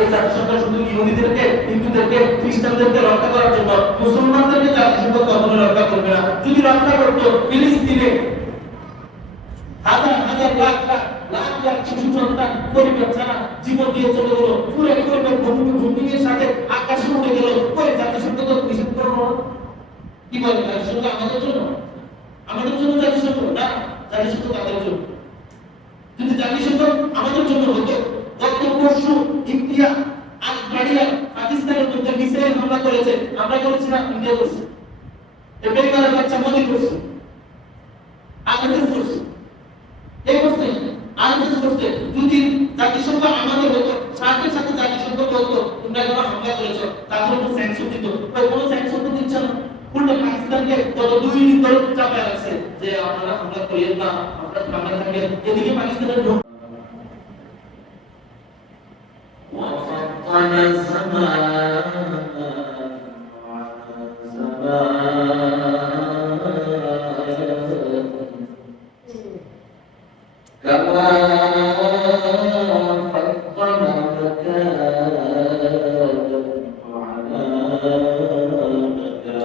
এই জাতিসংঘ শুধু ইহুদিদেরকে, হিন্দুদেরকে, খ্রিস্টানদেরকে রক্ষা করার জন্য মুসলমানদেরকে জাতিসংঘ কখনো রক্ষা করবে না। যদি রক্ষা করতো ফিলিস্তিনে হাজার হাজার লাখ লাখ লাখ লাখ শিশু সন্তান পরিবার ছাড়া জীবন দিয়ে চলে গেল, পুরো পরিবার ভূমির সাথে আকাশে উঠে গেল, ওই জাতিসংঘ তো নিষেধ করবো কি বলে? জাতিসংঘ আমাদের জন্য, আমাদের জন্য জাতিসংঘ না, জাতিসংঘ তাদের জন্য। যদি জাতিসংঘ আমাদের জন্য হতো, গত পরশু ইন্ডিয়া আজ বাড়িয়া পাকিস্তানের মধ্যে মিসাইল হামলা করেছে, আমরা করেছি না? ইন্ডিয়া করছে। এই বেকারের বাচ্চা মোদি করছে, আগে করছে, এই করছে, আগে করছে। যদি জাতিসংঘ আমাদের হতো, সাথে সাথে জাতিসংঘ বলতো তোমরা যারা হামলা করেছো তাদের উপর স্যাংশন দিত, কোনো স্যাংশন তো দিচ্ছে না। উল্টো পাকিস্তানকে গত 2 দিন ধরে চাপে রাখছে যে আপনারা হামলা করিয়েন না, আপনারা ঠান্ডা থাকেন। এদিকে পাকিস্তানের وفضل الزمان على زمان كما فضل مكان على مكان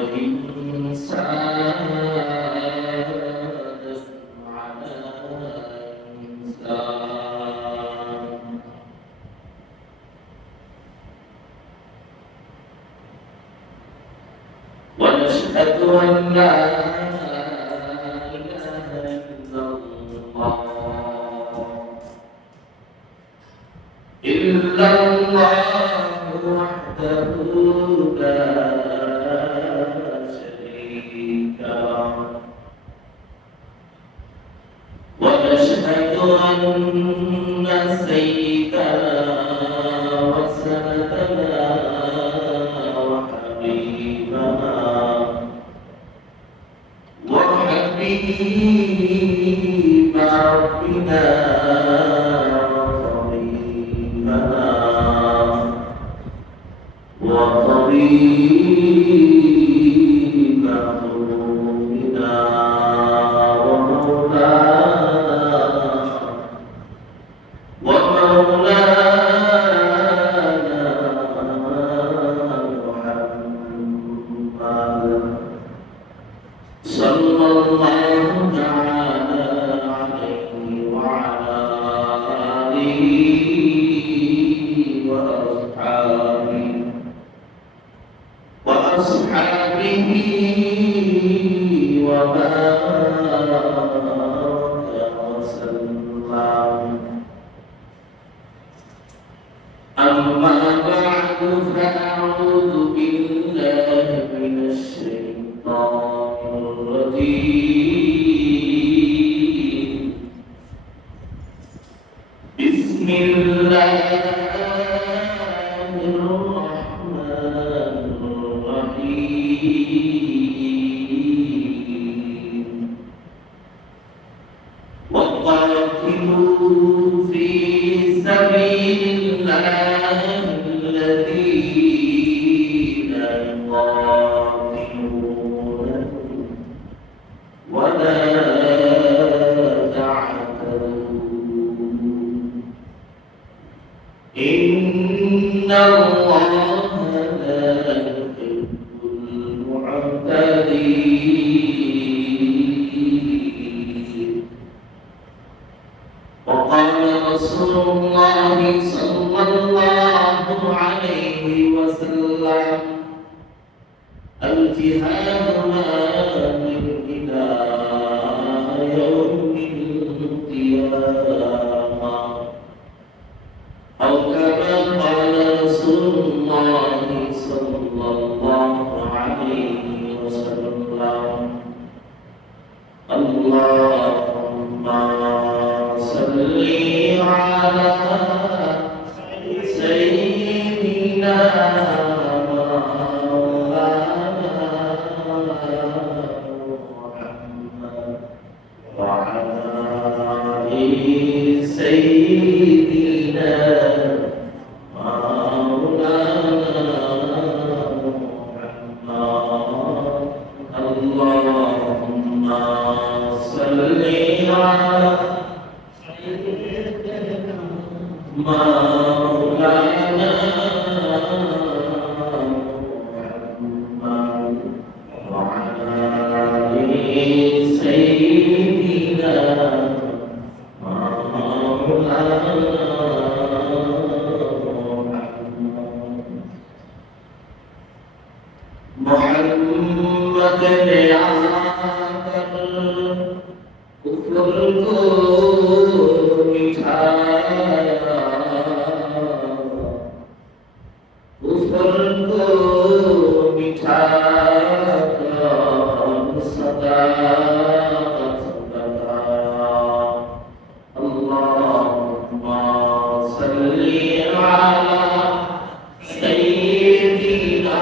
والإنسان ونشهد أن لا إله إلا الله وحده لا شريك له ونشهد أن سيدنا وسندنا وحبيب ربنا وطبيب قلوبنا ومولانا محمد صلى الله تعالى عليه وعلى آله وأصحابه وبارك وسلم. أما بعد فأعوذ بالله من الشيطان الرجيم. بسم الله الرحمن الرحيم. وقاتلوا في سبيل الله الذين يقاتلونكم ولا تعتدوا إن الله لا يحب المعتدين. وقال رسول الله صلى الله عليه وسلم الجهاد ماضٍ إلى يوم القيامة أو كما قال رسول الله صلى الله عليه وسلم. اللهم صل على سيدنا مولانا محمد وعلى آل سيدنا مولانا محمد. اللهم صل على مولانا محمد وعلى آل سيدنا مولانا محمد ने आकर कुफर को मिटाया, कुफर को मिटाकर सदाकत बताया। अल्लाहुम्मा सल्ली अला सय्यिदिना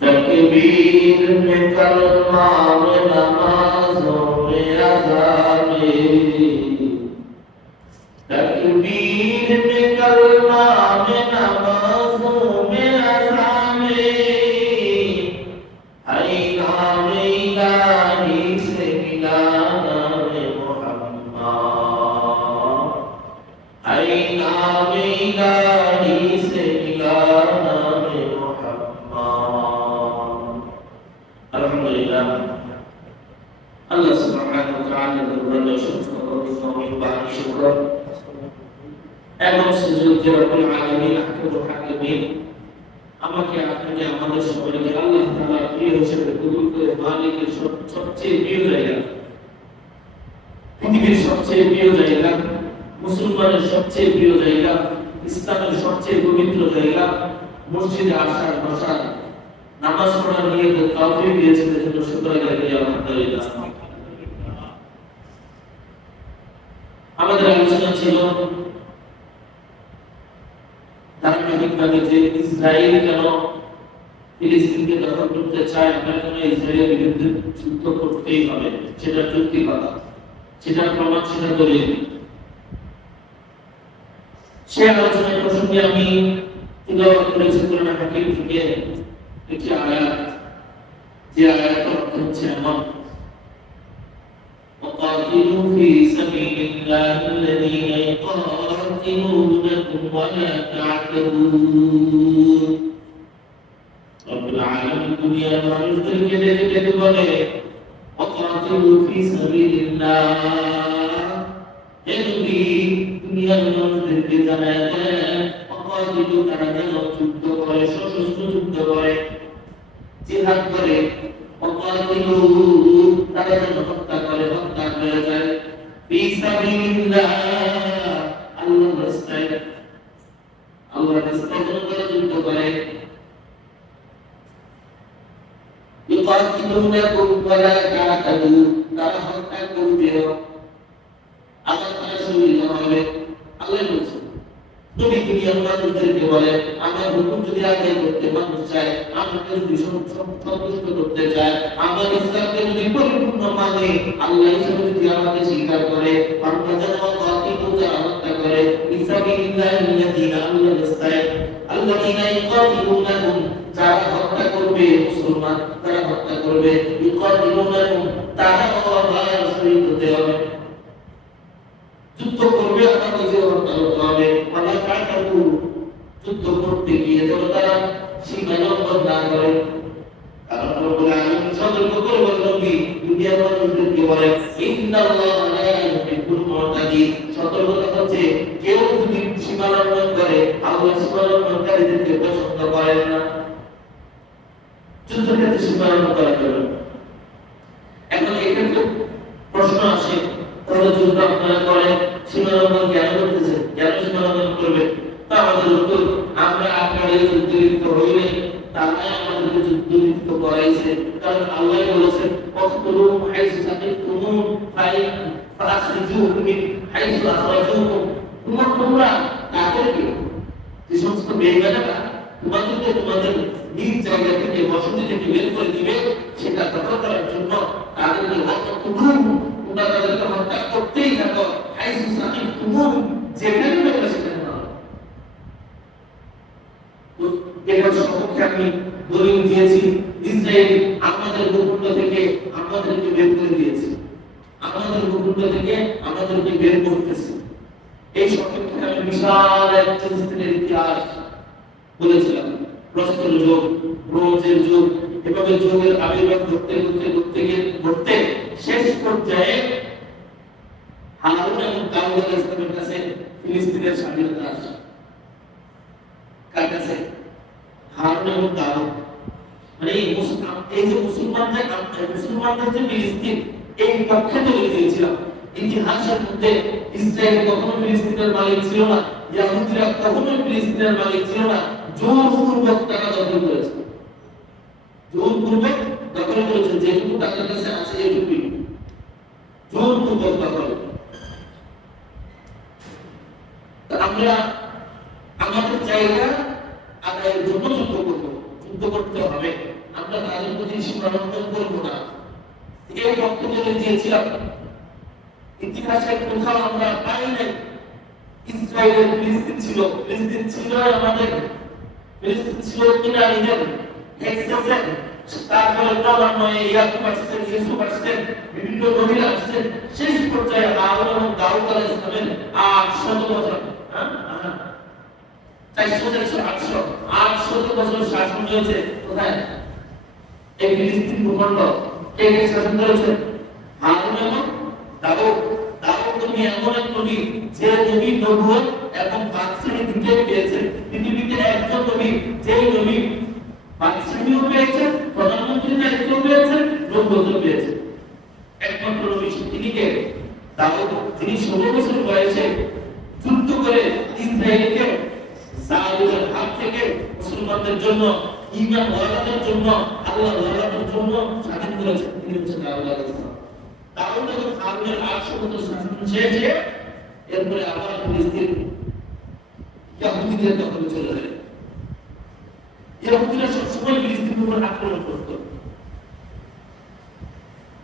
तकबीर में कलमा में नमाज़ों में अज़ाने, तकबीर में कलमा में नमाज़ों में अज़ाने, हई नाम इलाही से मिला नाम मुहम्मद, हई नाम इलाही से मिला नाम मुहम्मद। अल्हम्दुलिल्लाह, अल्लाह सुब्हानाहु व तआला दरबाরে শুকর ও বাড়ি শুকর এবং সুযোগ রব্বুল আলামিন আহকামুল হাকিমিন আমাকে আপনাকে আমাদের সবাইকে আল্লাহ তাআলা প্রিয় হিসেবে কবুল করে মালিকের সবচেয়ে প্রিয় জায়গা, পৃথিবীর সবচেয়ে প্রিয় জায়গা, মুসলমানের সবচেয়ে প্রিয় জায়গা, ইসলামের সবচেয়ে পবিত্র জায়গা মসজিদে আসার বসার নামাজ পড়ার নিয়ত তৌফিক দিয়েছেন, এজন্য শুকর আদায় করি আলহামদুলিল্লাহ। আমাদের আলোচনা ছিল ধারাবাহিকভাবে যে ইসরায়েল কেন ফিলিস্তিনকে দখল করতে চায়, আমরা কেন ইসরায়েলের বিরুদ্ধে যুদ্ধ করতেই হবে, সেটা যৌক্তিকতা, সেটা প্রমাণ, সেটা দলিল। সে আলোচনার প্রসঙ্গে আমি তিলাওয়াত করেছি কোরআন হাকিম থেকে একটি আয়াত, যে আয়াতের অর্থ হচ্ছে এমন: وقاتلوا في سبيل الله الذين يقاتلونكم ولا تعتدوا। رب العالمين দুনিয়ার মানুষদেরকে ডেকে ডেকে বলে وقاتلوا في سبيل الله, হে নবী দুনিয়ার মানুষদেরকে জানায় দেন وقاتلوا, তারা যেন যুদ্ধ করে, সশস্ত্র যুদ্ধ করে, জিহাদ করে, وقاتلوا তারা যেন হত্যা করে, হত্যা করে যায়, ফি সাবিলিল্লাহ আল্লাহর রাস্তায়, আল্লাহর রাস্তায় যেন তারা যুদ্ধ করে। ইউকাতিলুনাকুম ওয়ালা তা'তাদু, তারা হত্যা করবে, আবার তারা শহীদ হবে। আল্লাহ বলছেন নবী দুনিয়ার মানুষদেরকে বলে আমার হুকুম যদি আদায় করতে মানুষ চায়, আমাকে যদি সন্তুষ্ট করতে চায়, আমার ইসলামকে যদি পরিপূর্ণ মানে, আল্লাহ হিসেবে যদি আমাকে স্বীকার করে, আমরা যেন কাতিলু যারা হত্যা করে, ফিসাবিলিল্লাহিল্লাযীনা আল্লাহর রাস্তায়, আল্লাযীনা ইউকাতিলুনাকুম যারা হত্যা করবে, মুসলমান তারা হত্যা করবে, ইউকাতিলুনাকুম তারা আবার শহীদ হতে হবে, যুদ্ধ করবে, আবার নিজেও হত্যা হতে হবে। ওয়ালা তা'তাদু, যুদ্ধ করতে গিয়ে যেন তারা সীমা লঙ্ঘন না করে। কারণ রব্বুল আলামিন সতর্ক করে বলেন নবী দুনিয়ার মানুষদেরকে বলেন ইন্নাল্লাহা লা ইউহিব্বুল মু'তাদিন, সতর্কতা হচ্ছে কেউ যদি সীমা লঙ্ঘন করে, আল্লাহ সীমা লঙ্ঘনকারীদেরকে পছন্দ করেন না। যুদ্ধক্ষেত্রে সীমা লঙ্ঘন করা যাবে না। এখন এক্ষেত্রে প্রশ্ন আসে, তাহলে যুদ্ধ আপনারা করেন, সীমা লঙ্ঘন কেন করতেছেন, কেন সীমা লঙ্ঘন করবেন? তা আমাদের উত্তর, আমরা আপনারা যুদ্ধে লিপ্ত হইলে তারা আমাদেরকে যুদ্ধ লিপ্ত করাইছে। কারণ আল্লাহ বলেছেন ওয়াকতুলু হাইসু সাকিতুম ফাআখরিজুহুম মিন হাইসু আখরাজুকুম, তোমরা তাদেরকে, যে সমস্ত বেঈমানেরা তোমাদেরকে তোমাদের নিজ জায়গা থেকে, বসতি থেকে বের করে দিবে, সেটা দখল করার জন্য তাদেরকে ওয়াকতুলু, তোমরা তাদেরকে হত্যা করতেই থাকো, হাইসু সাকিতুম, আমাদের ভূখণ্ড থেকে আমাদেরকে বের করে দিয়েছে, আমাদের ভূখণ্ড থেকে আমাদেরকে বের করতেছে। এই সম্পর্কে আমি বিশাল এক ফিলিস্তিনের ইতিহাস বলেছিলাম। প্রস্তর যুগ, ব্রোঞ্জের যুগ, এভাবে যুগের আবির্ভাব ঘটতে শেষ পর্যায়ে হারুন এবং দাউদ আলাইহিসসালামের কাছে ফিলিস্তিনের স্বাধীনতা আসে। কার কাছে? হারুন এবং দাউদ। মানে এই যে মুসলমানদের যে ফিলিস্তিন, এই পক্ষে চলে গিয়েছিলাম। ইতিহাসের মধ্যে ইসরায়েল কখনো ফিলিস্তিনের মালিক ছিল না, ইহুদিরা কখনো ফিলিস্তিনের মালিক ছিল না। জোরপূর্বক তারা দখল করেছে, জোরপূর্বক দখল করেছে। যেটুকু তাদের কাছে আছে এটুকুই জোরপূর্বক দখল। আমরা আমাদের জায়গা আদায়ের জন্য যুদ্ধ করতে হবে। আমরা তাদের প্রতি সীমালঙ্ঘন করবো না। এই পক্ষে চলে গিয়েছিলাম। ইতিহাসে কোথাও আমরা পাই নাই ইসরায়েলের ফিলিস্তিন ছিল আমাদের। ফিলিস্তিন ছিল কিনা নিজের এক্সেসে। তারপরে ক্রমান্বয়ে ইয়াকুব আসছেন, ইউসুফ আসছেন, বিভিন্ন নবী আসছেন। শেষ পর্যায়ে হারুন এবং দাউদ আলাইহিসসালামের 800 বছর 800 বছর শাসন হয়েছে। কোথায়? এই ফিলিস্তিন ভূখণ্ড কে কে শাসন করেছে? হারুন এবং দাউদ। দাউদ নবী এমন এক নবী যে নবী নবুয়ত এবং বাদশাহী দুটোই পেয়েছেন। পৃথিবীতে একজন নবী যেই নবী বাদশাহীও পেয়েছেন, প্রধানমন্ত্রীর দায়িত্বও পেয়েছেন, নবুয়তও পেয়েছেন। একমাত্র নবী তিনি কে? দাউদ, যিনি 16 বছর বয়সে যুদ্ধ করে ইসরায়েলকে জালিমের হাত থেকে মুসলমানদের জন্য, ঈমান ওয়ালাদের জন্য, আল্লাহ ওয়ালাদের জন্য স্বাধীন করেছেন। তিনি হচ্ছেন দাউদ আলাইহিসসালাম। দাউদ এবং হারুনের 800 বছর শাসন শেষে এরপরে আবার ফিলিস্তিন ইহুদিদের দখলে চলে যায়। ইহুদিরা সবসময় ফিলিস্তিনের উপর আক্রমণ করত।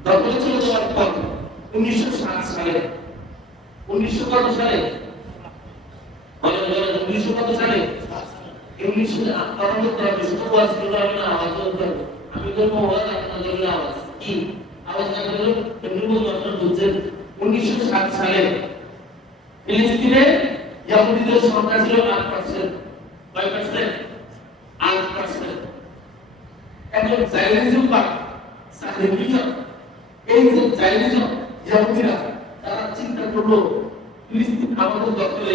দখলে চলে যাওয়ার পর 1907 সালে 1900 কত সালে? 1900 কত সালে? 1958 আমি বলবো ওয়াজ আপনাদের আওয়াজ কি? আওয়াজ না করলে এমনি বলবো আপনারা বুঝছেন। 1907 সালে ফিলিস্তিনে ইহুদিদের সংখ্যা ছিল 8%। কয় পার্সেন্ট? 8%। এখন জায়নিজম বা সাহেবিয়ত, এই যে জায়নিজম, ইহুদিরা তারা চিন্তা করলো ফিলিস্তিন আমাদের দখলে,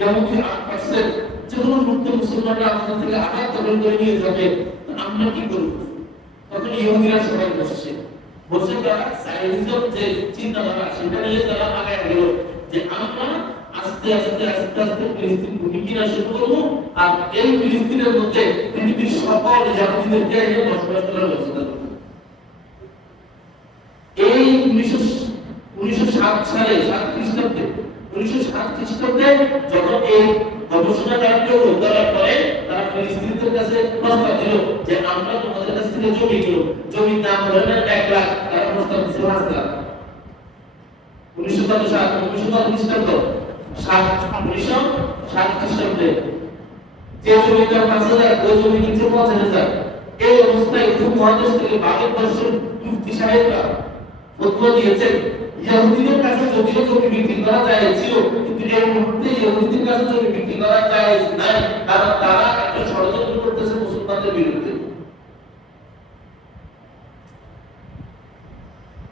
ইহুদি 8%, যখন মুক্ত মুসলমানরা আমাদের থেকে আবার দখল করে নিয়ে যাবে, আমরা কি করব? তখন ইহুদিরা সবাই বসে তারা জায়নিজম যে চিন্তাধারা সেটা নিয়ে তারা আগায় গেল যে আমরা আস্তে আস্তে ফিলিস্তিন ভূমিকা শুরু করবো, আর এই ফিলিস্তিনের মধ্যে পৃথিবীর সকল ইহুদিদেরকে এনে বসবাস করার ব্যবস্থা করব। এই 1907 সালে 7 খ্রিস্টাব্দে 1907 খ্রিস্টাব্দে যখন এই গবেষণা কার্য করার পরে তারা ফিলিস্তিনিদের কাছে প্রস্তাব দিল যে আমরা তোমাদের কাছ থেকে জমির দাম ধরে 1 লাখ, তারা প্রস্তাব দিচ্ছে 5 লাখ। 1907 খ্রিস্টাব্দ 1907 খ্রিস্টাব্দে যে জমির দাম 5,000, ওই জমি কিনছে 50,000। এই অবস্থায় উপমহাদেশ থেকে ভারতবর্ষের মুফতি সাহেবরা ফতোয়া দিয়েছেন ইহুদিদের কাছে যদিও জমি বিক্রি করা যায় ছিল, কিন্তু এই মুহূর্তে ইহুদিদের কাছে জমি বিক্রি করা যায় নাই, কারণ তারা একটা ষড়যন্ত্র করতেছে মুসলমানদের বিরুদ্ধে।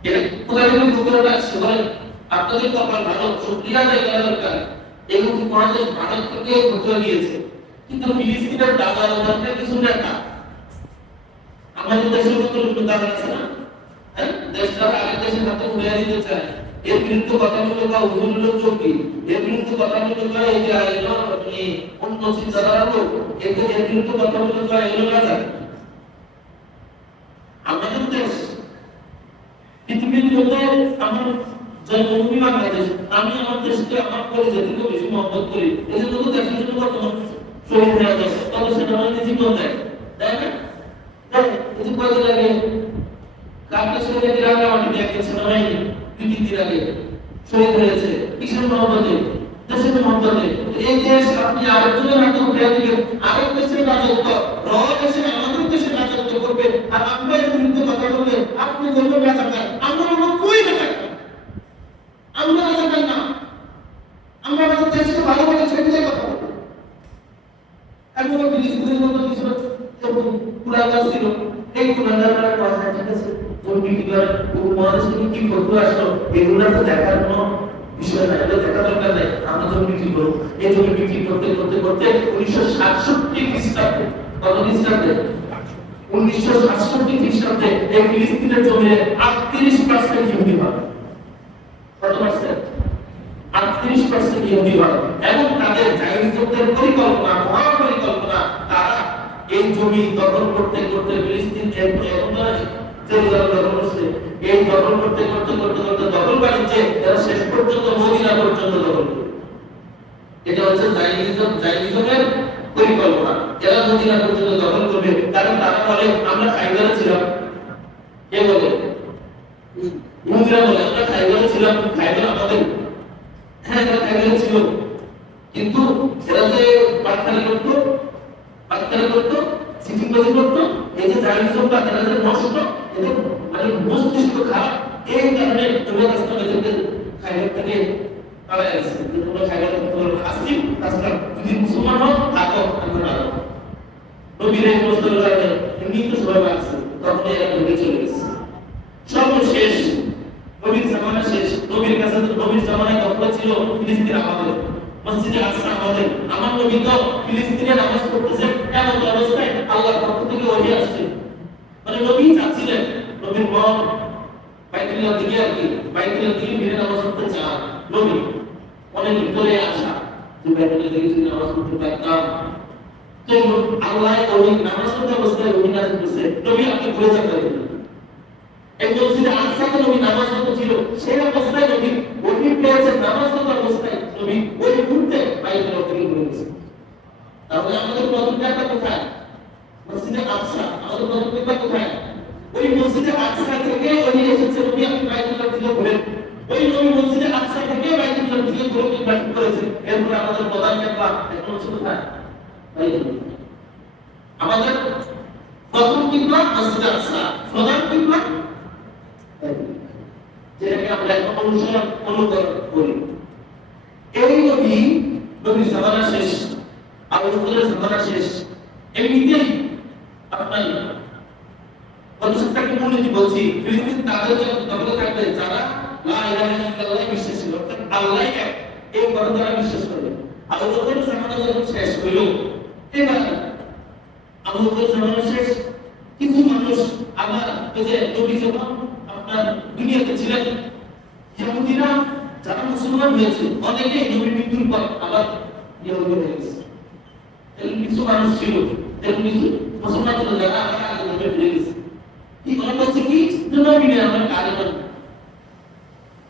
এটা কোথায় থেকে ফতোয়াটা আসছে বলেন? আপনাদের কপাল ভালো, শুকরিয়া আদায় করা দরকার। এই উপমহাদেশ ভারত থেকে ফতোয়া দিয়েছে, কিন্তু ফিলিস্তিনের দালাল ওখানে কিছু না। আমাদের দেশের মতো দালাল আছে না? দেশটা আরেক দেশের হাতে উড়িয়ে দিতে চায়। এর বিরুদ্ধে কথা বলে বা হুজুরের লোক চৌকি, এর বিরুদ্ধে কথা বলে বা এই যে আপনি অন্য চিন্তাধারা লোক, এর বিরুদ্ধে কথা বলে বা এগুলো না যায়। আমাদের দেশ পৃথিবীর মধ্যে আমার জন্মভূমি বাংলাদেশ, আমি আমার দেশকে আমার পরিচয় থেকে বেশি মহব্বত করি। এই জন্য তো দেশের জন্য বর্তমান শহীদ হয়ে গেছে, তত সেটা আমাদের জীবন দেয়, তাই না? এই যে কয়দিন আগে কাপড় ছেড়ে দিয়ে রাঙামাটি একটা ছেলে হয়নি, 2-3 দিন আগে শহীদ হয়েছে। কিসের মহব্বতে? দেশের মহব্বতে। এই দেশ আপনি আরেকজনের হাতে উঠে দিবেন, আরেক দেশের রাজত্ব, দেশে আমাদের দেশের রাজত্ব করবে, আর আমরা এর বিরুদ্ধে কথা কি করে উপমহাদেশ থেকে কি ফটো আসলো এগুলো তো দেখার কোনো বিষয় নাই, এটা দেখা দরকার নাই। আমরা জমি বিক্রি করবো, এই জমি বিক্রি করতে করতে করতে 1967 খ্রিস্টাব্দে, কত খ্রিস্টাব্দে? 1967 খ্রিস্টাব্দে এই ফিলিস্তিনের জমির 38% ইহুদি হয়। কত পার্সেন্ট? 38% ইহুদি হয়। এবং তাদের জায়নিজমদের পরিকল্পনা, মহাপরিকল্পনা, তারা এই জমি দখল করতে করতে ফিলিস্তিন জেরুজালেম দখল করছে, এই দখল করতে করতে করতে করতে দখল বাণিজ্যে এরা শেষ পর্যন্ত মদিনা পর্যন্ত দখল করে। এটা হচ্ছে জায়নিজমের পরিকল্পনা। এরা মদিনা পর্যন্ত দখল করবে, কারণ তারা বলে আমরা খাইবারে ছিলাম। কে বলে? ইহুদিরা বলে আমরা খাইবারে ছিলাম, খাইবার আমাদের। হ্যাঁ, এরা খাইবারে ছিল, কিন্তু এরা যে পাটখানা করতো, সিটিংবাজি করতো, এই যে জায়নিজমটা এরা যে নষ্ট, এদের মানে মস্তিষ্ক খারাপ, এই কারণে তোমরা রাস্তা মেয়েদের খাইবার থেকে তারা এসেছে। তোমরা খাইবার থেকে আসছি, রাস্তা যদি মুসলমান হও থাকো, আমরা না নবীর এই প্রস্তাব লাগে এমনি তো সবাই আসছে, তখন এরা নবী চলে গেছে। সর্বশেষ নবীর জামানা শেষ, নবীর কাছে নবীর জামানায় দখল ছিল ফিলিস্তিন আমাদের, মসজিদে আকসা আমাদের। আমার নবী তো ফিলিস্তিনে নামাজ পড়তেছে, এমন অবস্থায় আল্লাহর পক্ষ থেকে ওহী আসছে। মানে নবী চাচ্ছিলেন, নবীর মন বাইতুল্লাহ দিকে আর কি, বাইতুল্লাহ দিকে ফিরে নামাজ পড়তে চান নবী, অনেক ভিতরে আসা যে বাইতুল্লাহ দিকে ফিরে নামাজ পড়তে পারতাম। তো আল্লাহ ওই নামাজ পড়তে অবস্থায় ওহী নাযিল করছে, নবী আপনি ঘুরে যাবেন। এই মসজিদে আকসাতে নবী নামাজ পড়ছিল, সেই অবস্থায় নবী ওহী পেয়েছেন, নামাজ পড়তে অবস্থায় নবী ওই মুহূর্তে বাইতুল্লাহ দিকে ঘুরে গেছে। তাহলে আমাদের প্রথম জায়গা কোথায়? মসজিদে আকসা। আমাদের প্রথম জায়গা কোথায়? ওই মসজিদে আকসা থেকে ওহী এসেছে, নবী আপনি বাইতুল্লাহ দিকে ঘুরেন। ওই নবী মসজিদে আকসা থেকে বাইতুল্লাহ দিকে ঘুরে কিবলা করেছেন। এরপর আমাদের প্রধান জায়গা এখন কোথায়? বাইতুল্লাহ। আমাদের প্রথম কিবলা মসজিদে আকসা, প্রধান কিবলা যেটাকে আমরা অনুকরণ করি। এই নবীর জামানা শেষ, আবু বকরের জামানা শেষ। এমনিতেই আপনার কত সপ্তাহে মূলনীতি বলছি, ফিলিস্তিন তাদের দখলে থাকবে যারা লা ইলাহা ইল্লাল্লাহ বিশ্বাসী, অর্থাৎ আল্লাহ এক, এই কথা তারা বিশ্বাস করবে। আবু বকরের জামানা যখন শেষ হইল, এবার আবু বকরের জামানা শেষ, কিছু মানুষ আবার ওই যে নবী যখন আপনার দুনিয়াতে ছিলেন, ইহুদিরা যারা মুসলমান হয়েছে অনেকে নবীর মৃত্যুর পর আবার ইহুদি হয়ে গেছে। এরকম কিছু মানুষ ছিল, এরকম কিছু মুসলমান ছিল যারা আবার আগে নবী ফিরে গেছে। কি বলা হচ্ছে কি যে নবী নেই আমরা কাজে করব,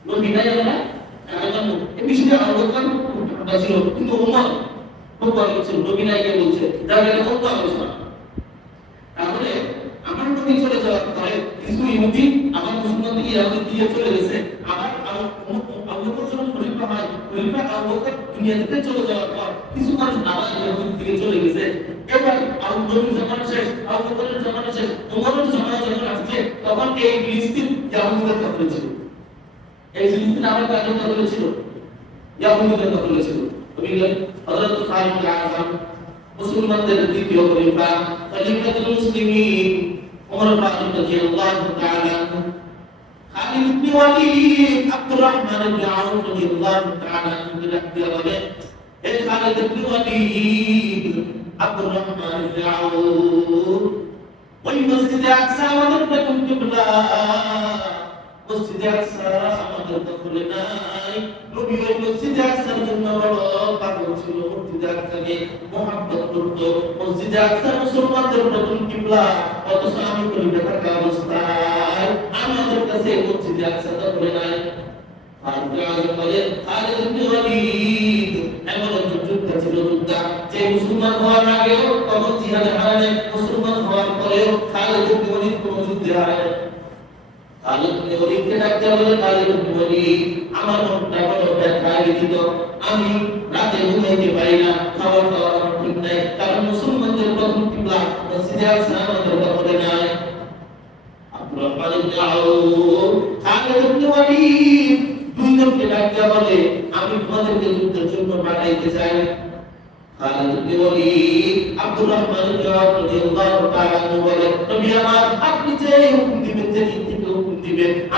নবী নাই আমরা কাজে করব। এই বিষয়ে আলোচনা ছিল, কিন্তু ওমর খুব বড় ছিল, নবী নাই কে বলছে যারা এটা কত আলোচনা। তাহলে আমার নবী চলে যাওয়ার পরে কিছু ইহুদি আবার মুসলমান থেকে ইহুদি দিয়ে চলে গেছে। আবার আবু বকর যখন খলিফা হয়, খলিফা আবু বকর দুনিয়া থেকে চলে যাওয়ার পর কিছু মানুষ আবার ইহুদি থেকে চলে গেছে। এবার আবু বকরের জামানা শেষ, আবু বকরের জামানা শেষ, ওমরের জামানা যখন আসছে তখন এই ফিলিস্তিন ইহুদিদের দখলে ছিল। এই ফিলিস্তিন আবার কাদের দখলে ছিল? ইহুদিদের দখলে ছিল। হযরত খালিদ আযম মুসলমানদের দ্বিতীয় খলিফা, খলিফাতুল মুসলিমিন ওমর ফারুক রাদিয়াল্লাহু তাআলা আনহু, খালিদ ইবনে ওয়ালিদ, আব্দুর রহমান ইবনে আউফ রাদিয়াল্লাহু তাআলা আনহু রাদিয়া বলেন, এই খালিদ ইবনে ওয়ালিদ, আব্দুর রহমান ইবনে আউফ, ওই মসজিদে আকসা আমাদের প্রথম কিবলা, মসজিদে আকসা আমাদের দখলে নাই। নবী ওই মসজিদে আকসার জন্য বড় পাগল ছিল, মসজিদে আকসাকে মহব্বত করত। মসজিদে আকসা মুসলমানদের প্রথম কিবলা, অথচ আমি খলিফা থাকা অবস্থায় আমাদের কাছে মসজিদে আকসা দখলে নাই। ফারুক আযম বলেন, খালিদ ইবনে ওয়ালিদ এমন একজন যোদ্ধা ছিল, যোদ্ধা যে মুসলমান হওয়ার আগেও তখন জিহাদে হারায়, মুসলমান হওয়ার পরেও খালিদ ইবনে ওয়ালিদ কোন যুদ্ধে হারায়। খালিদ ইবনে ওয়ালিদকে ডাকতে বলে, খালিদ ইবনে ওয়ালিদ আমার মনটা বড় ব্যথা ব্যথিত, আমি রাতে ঘুমাইতে পারি না, খাবার দাবার আমার ঠিক নাই, কারণ মুসলমানদের প্রথম কিবলা মসজিদে আকসা আমাদের দখলে নাই। আব্দুর রহমান ইবনে আউফ, খালিদ ইবনে ওয়ালিদ দুইজনকে ডাকতে বলে, আমি তোমাদেরকে যুদ্ধের জন্য পাঠাইতে চাই। খালিদ ইবনে ওয়ালিদ আব্দুর রহমান ইবনে আউফ রাদিয়াল্লাহু তাআলা আনহু বলে, নবী আমার আপনি যে হুকুম দিবেন, যে দিক থেকে হুকুম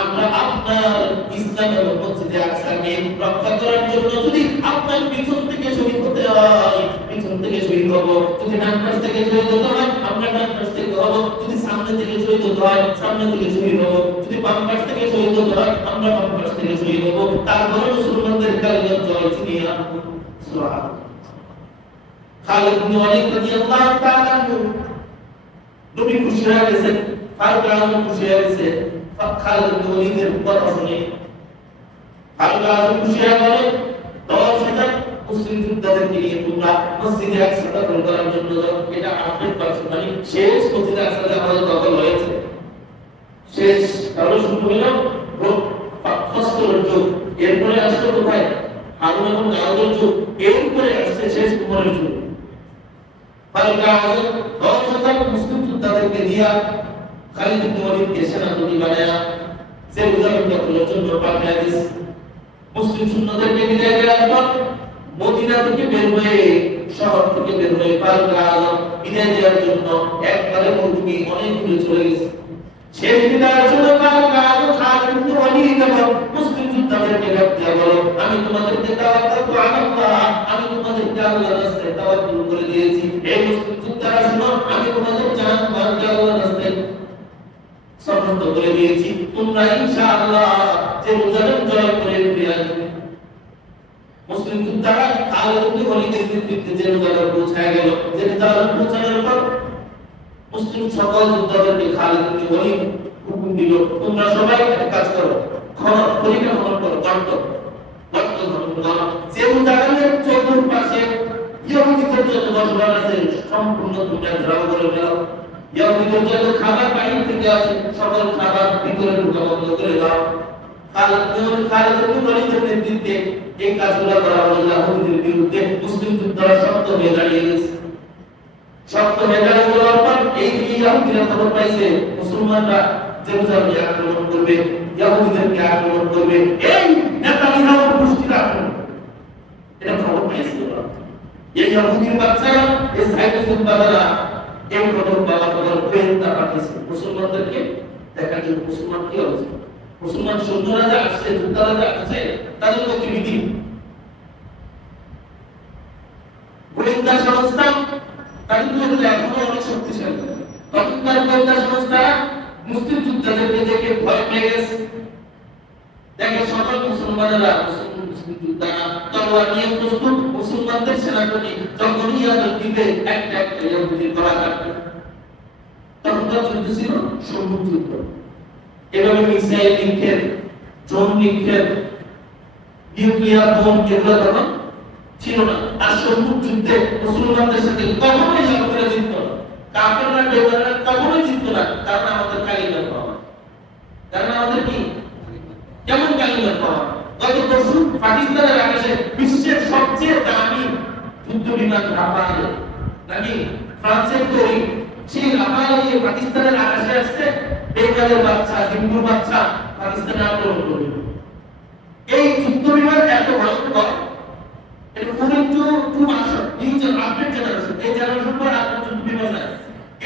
আমরা আপনার ইসলাম এবং মসজিদে আকসাকে রক্ষা করার জন্য যদি আপনার পিছন থেকে শহীদ হতে হয়, পিছন থেকে শহীদ হব। যদি ডান পাশ থেকে শহীদ হতে হয়, আমরা ডান পাশ থেকে হব। যদি সামনে থেকে শহীদ হতে হয়, সামনে থেকে শহীদ হব। যদি বাম পাশ থেকে শহীদ হতে হয়, আমরা বাম পাশ থেকে শহীদ হব। তারপরে মুসলমানদের কালিমার জয় ছিনিয়ে আনবো। সুবহানাল্লাহ। খালিদ ইবনে ওয়ালিদ রাদিয়াল্লাহু তাআলা আনহু নবী খুশি হয়ে গেছেন, ফারুক আজম খুশি হয়ে গেছে। খালিদ ইবনে ওয়ালিদের কথা শুনে ফারুক আজম খুশি হয়ে বলে, 10,000 মুসলিম যোদ্ধাদেরকে নিয়ে তোমরা মসজিদে আকসা দখল করার জন্য যাও। এটা 100% মানে শেষ মসজিদে আকসা আমাদের দখল হয়েছে। শেষ কারণ শুরু হলো ফসলের যুগ, এরপরে আসলো কোথায় হারুন এবং দাউদের যুগ, এরপরে আসছে শেষ উমরের যুগ। ফারুক আজম 10,000 মুসলিম যোদ্ধাদেরকে নিয়ে খালিদ ইবনে ওয়ালিদকে সেনাপতি বানায়া জেরুজালেম দখলের জন্য পাঠিয়ে দিয়েছে। মুসলিম সৈন্যদেরকে বিদায় দেওয়ার পর মদিনা থেকে বের হয়ে, শহর থেকে বের হয়ে ফারুক আজম বিদায় দেওয়ার জন্য একবারে মরুভূমি অনেক দূরে চলে গেছে। সেই বিদায়ের জন্য ফারুক আজম খালিদ ইবনে ওয়ালিদ এবং মুসলিম যোদ্ধাদেরকে ডাক দিয়া বলো, আমি তোমাদেরকে তাওয়াক্কালতু আলাল্লাহ, আমি তোমাদেরকে আল্লাহর রাস্তায় তাওয়াক্কুল করে দিয়েছি। এই মুসলিম যোদ্ধারা শুনো, আমি তোমাদের জান মালকে আল্লাহর রাস্তায় সমর্থ করে দিয়েছি। তোমরা ইনশাআল্লাহ জেরুজালেম জয় করে ফিরে আসবে। মুসলিম যোদ্ধারা খালিদ ইবনে ওয়ালিদের নেতৃত্বে জেরুজালেম পৌঁছায় গেল। জেরুজালেম পৌঁছানোর পর মুসলিম সকল যোদ্ধাদেরকে খালিদ ইবনে ওয়ালিদ হুকুম দিল, তোমরা সবাই একটা কাজ করো, পরীক্ষা খনন করো, গর্ত খনন করো। জেরুজালেমের চতুর্পাশে ইহুদিদের যত বসবাস আছে সম্পূর্ণ তোমরা ঘেরাও করে দাও। ইহুদিদের যত খাবার বাইরে থেকে আসে সকল খাবার ভিতরে ঢোকা বন্ধ করে দাও। খালিদ ইবনে ওয়ালিদের নেতৃত্বে এই কাজগুলো করা হলো ইহুদিদের বিরুদ্ধে। মুসলিম যোদ্ধারা শক্ত হয়ে দাঁড়িয়ে গেছে। শক্ত হয়ে দাঁড়ানোর পর এই দিকে ইহুদিরা খবর পাইছে মুসলমানরা জেরুজালেমে আক্রমণ করবে, ইহুদিদেরকে আক্রমণ করবে, এই নেতানিয়াহু গোষ্ঠীর আক্রমণ, এটা খবর পাইছে ওরা। এই ইহুদির বাচ্চারা, এই সাইদুল বাদারা এই খবর পাওয়ার পর গোয়েন্দা পাঠিয়েছে মুসলমানদেরকে দেখার জন্য। মুসলমান কি হচ্ছে, মুসলমান সৈন্যরা যে আসছে, যোদ্ধারা যে আসছে, তাদের গতিবিধি। গোয়েন্দা সংস্থা তাদের কিন্তু এখনো অনেক শক্তিশালী। তখনকার গোয়েন্দা সংস্থারা মুসলিম যোদ্ধাদেরকে দেখে ভয় পেয়ে গেছে। দেখে সকল মুসলমানেরা, মুসলিম যোদ্ধারা তলোয়ার নিয়ে প্রস্তুত। মুসলমানদের সেনাপতি যখনই ইয়াদের দিকে একটা একটা ইহুদির গলা কাটবে। তখনকার যুদ্ধ ছিল সম্মুখ যুদ্ধ। এভাবে মিসাইল নিক্ষেপ, ড্রোন নিক্ষেপ, নিউক্লিয়ার বোম এগুলো তখন ছিল না। আর সম্মুখ যুদ্ধে মুসলমানদের সাথে কখনোই ইহুদিরা জিতত না, কাফেররা বেঈমানরা কখনোই জিতত না। কারণ আমাদের কালিমার পাওয়ার, কারণ আমাদের কি কেমন কালিমার পাওয়ার। গত বছর পাকিস্তানের আকাশে বিশ্বের সবচেয়ে দামি যুদ্ধ বিমান রাফাল, নাকি ফ্রান্সের তৈরি, সেই রাফাল নিয়ে পাকিস্তানের আকাশে আসছে। বেঙ্গলের বাচ্চা, হিন্দুর বাচ্চা পাকিস্তানে আক্রমণ করবে। এই যুদ্ধ বিমান এত ভয়ঙ্কর, এটা টু মাসর নিউজের আপডেট জেনারেশন, এই জেনারেশন পর আর যুদ্ধ বিমান নাই।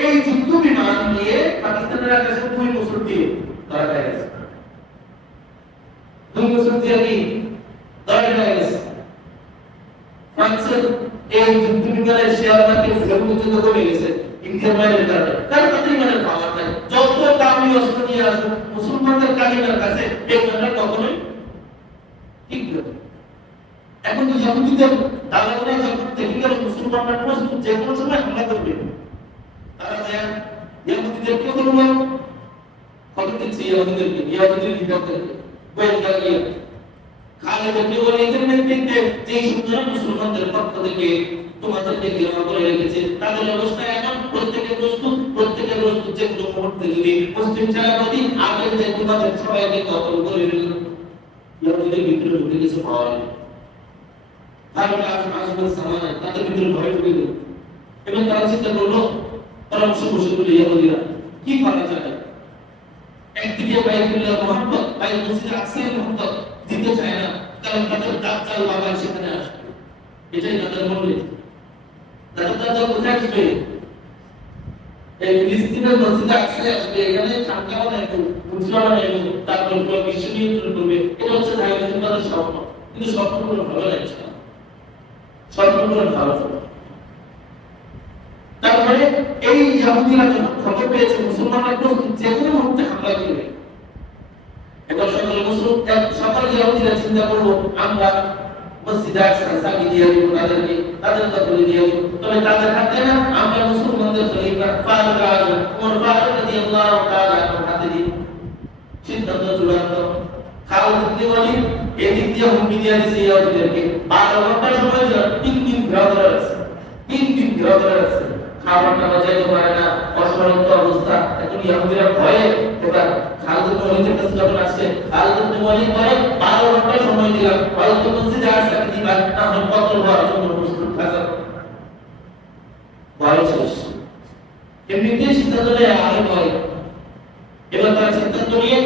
এই যুদ্ধ বিমান নিয়ে পাকিস্তানের আকাশে 2 বছর দিয়ে ধরা গেছে। 2 বছর দিয়ে কি ধরা গেছে। ফ্রান্সের এই যুদ্ধ বিমানের শেয়ার মার্কেট পর্যন্ত কমে গেছে ইন্ডিয়ার মাইনের কারণে। কারণ তাদের মাইনের পাওয়ার নাই। যত দামি অস্ত্র নিয়ে আসুন মুসলমানদের কালিমার কাছে এই মাইনটা কখনোই ঠিক হবে। এখন তো ইহুদিদের দালালরা যখন দেখে গেল মুসলমানরা প্রস্তুত যে কোনো সময় হামলা করবে, তারা যায় ইহুদিদেরকে বলল, খবর দিচ্ছে ইহুদিদের লিডারদেরকে, গোয়েন্দা গিয়ে খালিদ ইবনে ওয়ালিদের নেতৃত্বে যে সৈন্যরা মুসলমানদের পক্ষ থেকে তোমাদেরকে ঘেরাও করে রেখেছে, তাদের অবস্থা এখন প্রত্যেকের প্রস্তুত যে কোনো মুহূর্তে যদি মুসলিম সেনাপতি আগের যে তোমাদের সবাইকে কতল করে ফেলল। ইহুদিদের ভিতরে ঢুকে গেছে ভয়। ফারুক আজমের সামানে তাদের ভিতরে ভয় ঢুকে গেল এবং তারা চিন্তা করলো, পরামর্শ বসে করলো ইহুদিরা কি করা যায়। একদিকে বাইতুল্লাহ মুহাম্মদ, মসজিদ আকসার মুহাম্মদ দিতে চায় না, কারণ তাদের দাজ্জাল বাবা সেখানে আসবে, এটাই তাদের মনে। তাদের দাজ্জাল কোথায় আসবে? এই ফিলিস্তিনের মসজিদে আকসায় আসবে, এখানে খানকা বানাইবো, হুজরা বানাইবো, তারপর পুরো বিশ্ব নিয়ন্ত্রণ করবে। এটা হচ্ছে জাহিলিয়াতের স্বপ্ন, কিন্তু স্বপ্নগুলো ভালো লাগছে না, স্বপ্নগুলো ভালো না। তারপরে এই ইহুদিরা যখন খবর পেয়েছে মুসলমানরা প্রস্তুত যে কোনো মুহূর্তে হামলা করবে, এবার সকল ইহুদিরা চিন্তা করলো আমরা মসজিদে আকসায় চাবি দিয়ে দিব তাদেরকে, তাদের দখলে দিয়ে দিব। তবে তাদের হাতে না, আমরা মুসলমানদের খলিফা ফারুক আজম ওমর ফারুক রাদিয়াল্লাহু তাআলা এর হাতে দিব। সিদ্ধান্ত চূড়ান্ত। খালিদ ইবনে ওয়ালিদ এদিক দিয়ে হুমকি দিয়ে দিয়েছে ইহুদিদেরকে 12 ঘন্টা সময় ধরে 3 দিন ঘেরাও করা আছে, 3 দিন ঘেরাও করা আছে, খাবারটা বাজাইতে পারে না, অসহায়ত্ব অবস্থা। এখন ইহুদিরা ভয়ে এবার খালিদ ইবনে ওয়ালিদের কাছে যখন আসছে, খালিদ ইবনে ওয়ালিদ বলে 12 ঘন্টা সময় দিলাম, হয়তো মসজিদে আকসাকে দিবা, না হয় কতল হওয়ার জন্য প্রস্তুত থাকো। ভয় শেষ। এমনিতেই সিদ্ধান্ত নেয় আরে ভয়। এবার তারা সিদ্ধান্ত নিয়ে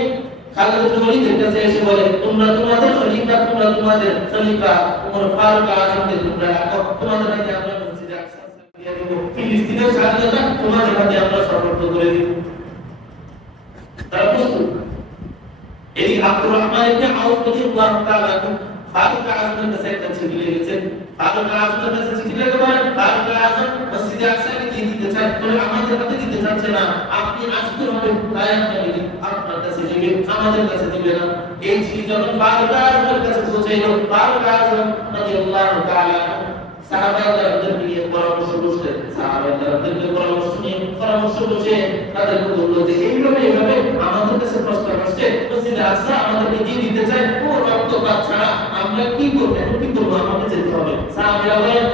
খালিদ ইবনে ওয়ালিদের কাছে এসে বলে, তোমরা তোমাদের খলিফা ওমর ফারুক আজমকে তোমরা রাখো, তোমাদের হাতে আমরা মসজিদে আকসা দিয়ে দেব, ফিলিস্তিনের স্বাধীনতা তোমাদের হাতে আমরা সমর্থন করে দেব। তারা প্রস্তুত। এই আব্দুর রহমান ইবনে আউফ রাদিয়াল্লাহু তাআলা ফারুক আজমের কাছে একটা চিঠি লিখেছেন। ফারুক আজমের কাছে চিঠি লিখে বলেন, ফারুক আজম মসজিদে আকসাকে দিয়ে দিতে চান, তবে আমাদের হাতে দিতে চাচ্ছে না, আপনি আসতে হবে, তাই আপনাকে আপনার কাছে দিবে, আমাদের কাছে দিবে না। এই চিঠি যখন ফারুক আজমের কাছে পৌঁছাইল, ফারুক আজম রাদিয়াল্লাহু তাআলা সাহাবাদের নিয়ে পরামর্শ বসলেন, সাহাবাদের পরামর্শ নিয়ে বসে তাদেরকে বলল যে এইভাবে আমাদের কাছে প্রস্তাব আসছে, মসজিদে আকসা আমাদেরকে দিয়ে দিতে চায়, ও রক্তপাত ছাড়া আমরা কি করব, এখন কি করব, আমাকে যেতে হবে। সাহাবারা বলেন,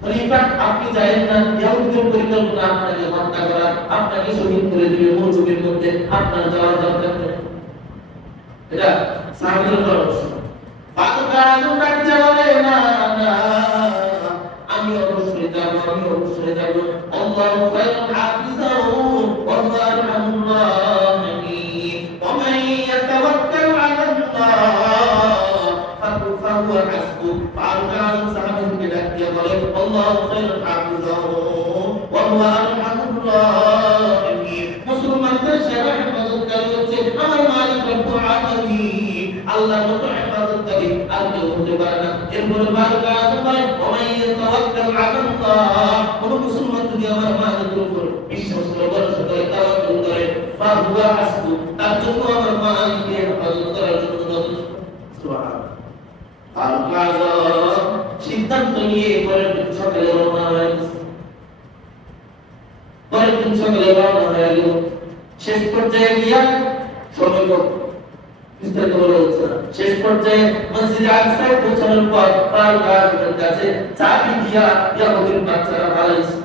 খলিফা আপনি জানেন না ইহুদিদের পরিকল্পনা আপনাকে হত্যা করা, আপনাকে শহীদ করে দিবে মৌজুমের মধ্যে, আপনার যাওয়ার দরকার নেই। এটা সাহাবাদের পরামর্শ। ফারুক আজম ডাকতে বলে, না না, আমি অবশ্যই যাব। আল্লাহু খায়রুল হাফিজাহু ওয়া হুয়া আরহামুর রাহিমিন। ওয়া মান ইয়াতাওয়াক্কাল আলাল্লাহ ফাহুয়া হাসবুহ। ফারুক আজম সাহাবাদেরকে ডাকতে বলে, আল্লাহু খায়রুল হাফিজাহু ওয়া হুয়া আরহামুর রাহিমিন। মুসলমানদের সেরা হেফাজতকারী হচ্ছে আমার মালিক রব্বুল আলামিন। আল্লাহর মতো হেফাজতকারী আর কেউ হতে পারে না। এরপরে ফারুক আজম বলে, ওয়া মান ইয়াতাওয়াক্কাল আলাল্লাহ, কোন মুসলমান যদি আমার মালিকের উপর বিশ্বাস করে, ভরসা করে, তাওয়াক্কুল করে, ফাহুয়া হাসবুহ, তার জন্য আমার মালিককে হেফাজত করার জন্য যথেষ্ট। সুবহানাল্লাহ। ফারুক আজম সিদ্ধান্ত নিয়ে পরের দিন সকালে রওনা হয়ে গেল। শেষ পর্যায়ে গিয়া সময় বিস্তারিত বলা হচ্ছে না। শেষ পর্যায়ে মসজিদে আকসায় পৌঁছানোর পর ফারুক আজমের কাছে চাবি দিয়া ইহুদির বাচ্চারা পালাইছে।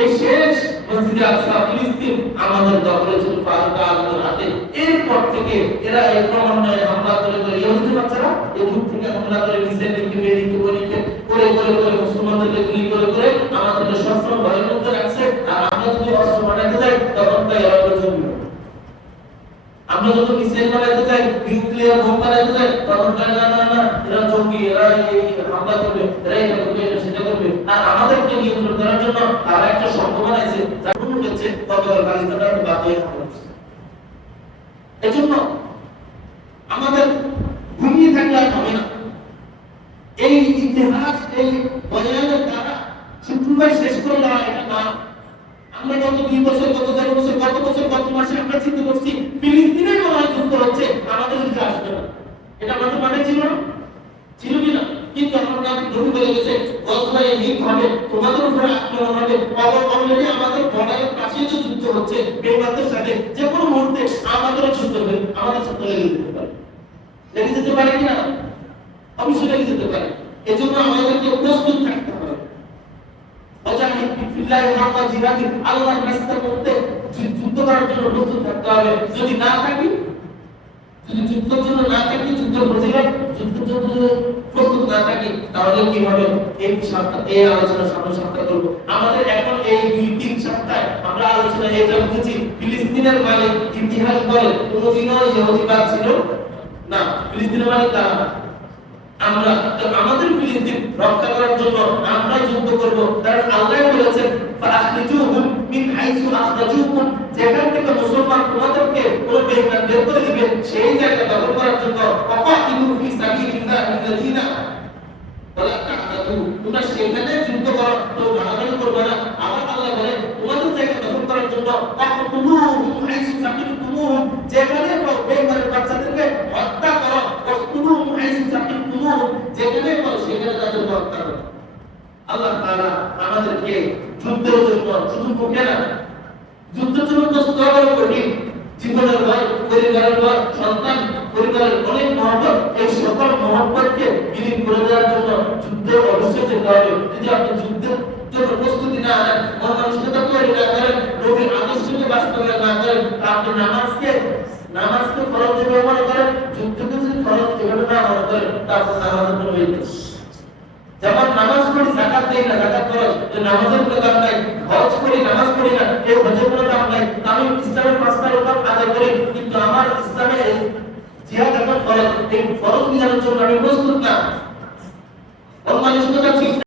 এই শেষ মসজিদে আকসা ফিলিস্তিন আমাদের দখলে ছিল ফারুক আজমের হাতে। এরপর থেকে এরা এই ক্রমান্বয়ে হামলা করে ইহুদি বাচ্চারা এদিক থেকে হামলা করে নিচের দিকে বেরিয়ে করে মুসলমানদেরকে গুলি করে আমাদেরকে সবসময় ভয়ের মধ্যে রাখছে। আর আমরা যদি অস্ত্র বানাইতে যাই তখন তাই এরা জঙ্গি, আমরা যখন মিসাইল বানাইতে যাই, নিউক্লিয়ার বোম বানাইতে যাই, তখন তাই না এরা জঙ্গি, এরা এই হামলা করবে, এরা এটা করবে, সেটা করবে। আর আমাদেরকে নিয়ন্ত্রণ করার জন্য তারা একটা শব্দ বানাইছে, যার মূল হচ্ছে তখন পাকিস্তানটা বাদ হয়ে যাচ্ছে। এজন্য আমাদের ঘুমিয়ে থাকলে আর হবে না। এই ইতিহাস, এই বয়ানের দ্বারা শুক্রবার শেষ করে দেওয়া এটা না। আমরা গত 2 বছর, গত 1.5 বছর, গত বছর, গত মাসে আমরা চিন্তা করছি ফিলিস্তিনের লড়াই যুদ্ধ হচ্ছে, আমাদের দিকে আসবে না। এটা আমাদের মানে ছিল কি না? কিন্তু আমরা ধরে বলে গেছে গজবাই লিঙ্ক হবে, তোমাদের উপরে আক্রমণ হবে। অলরেডি আমাদের বর্ডারের পাশে যে যুদ্ধ হচ্ছে বেইমানদের সাথে, যে কোনো মুহূর্তে আমাদেরও যুদ্ধ হবে, আমাদের সাথে লেগে যেতে পারে কিনা? অবশ্যই লেগে যেতে পারে। এজন্য আমাদেরকে প্রস্তুত থাকতে হবে। আল্লাহর রাস্তার মধ্যে যুদ্ধ করার জন্য প্রস্তুত থাকতে হবে। যদি না থাকি, যদি যুদ্ধের জন্য না থাকি, যুদ্ধ প্রতিরোধ, যুদ্ধের জন্য প্রস্তুত না থাকি, তাহলে কি হবে? এই আলোচনা সামনে সপ্তাহে করবো। আমাদের এখন এই 2-3 সপ্তাহে আমরা আলোচনা এই জানতেছি ফিলিস্তিনের মালিক ইতিহাস বলে কোনদিনও ইহুদিবাদ ছিল না। ফিলিস্তিনের মালিক তারা। আমরা তো আমাদের ফিলিস্তিন রক্ষা করার জন্য আমরাই যুদ্ধ করব, কারণ আল্লাহ বলেছেন ফাখরিজুহুম মিন হাইসু আখরাজুকুম, যেখান থেকে মুসলমান তোমাদেরকে কোন বেঈমান বের করে দিবে সেই জায়গা দখল করার জন্য ওয়াকাতিলু ফি সাবিলিল্লাহি আল্লাযিনা ওয়ালা তা'তাদু, তোমরা সেখানে যুদ্ধ করো, তো বাড়াবাড়ি করবে না। আবার আল্লাহ বলে তোমাদের জায়গা দখল করার জন্য ওয়াকতুলুহুম হাইসু সাকিফতুমুহুম, যেখানে বেঈমানের বাচ্চাদেরকে হত্যা করো, ওয়াকতুলুহুম হাইসু সাকিফতুমুহুম, যেখানে পাও সেখানে তাদেরকে হত্যা করো। আল্লাহ তাআলা আমাদেরকে যুদ্ধের জন্য শুধু মুখে না, যুদ্ধের জন্য প্রস্তুত হওয়া কঠিন, জীবনের ভয়, পরিবারের ভয়, সন্তান, পরিবারের অনেক মহব্বত, এই সকল মহব্বতকে বিলীন করে দেওয়ার জন্য যুদ্ধে অবশ্যই যেতে হবে। যদি আপনি যুদ্ধের জন্য প্রস্তুতি না নেন, মন মানসিকতা তৈরি না করেন, নবীর আদর্শকে বাস্তবায়ন না করেন, আপনি নামাজকে ফরজ হিসেবে মনে করেন, যুদ্ধকে যদি ফরজ হিসেবে না মনে করেন, তারপর নামাজের কোনো ইয়ে নেই। যেমন নামাজ পড়ি যাকাত দেই না, যাকাত ফরজ, এই নামাজের কোনো দাম নাই। হজ করি নামাজ পড়ি না, এই হজের কোনো দাম নাই। আমি ইসলামের পাঁচটা রকাত আদায় করি, কিন্তু আমার ইসলামে জিহাদ এখন ফরজ, এই ফরজ বিধানের জন্য আমি প্রস্তুত না। মন মানসিকতা ঠিক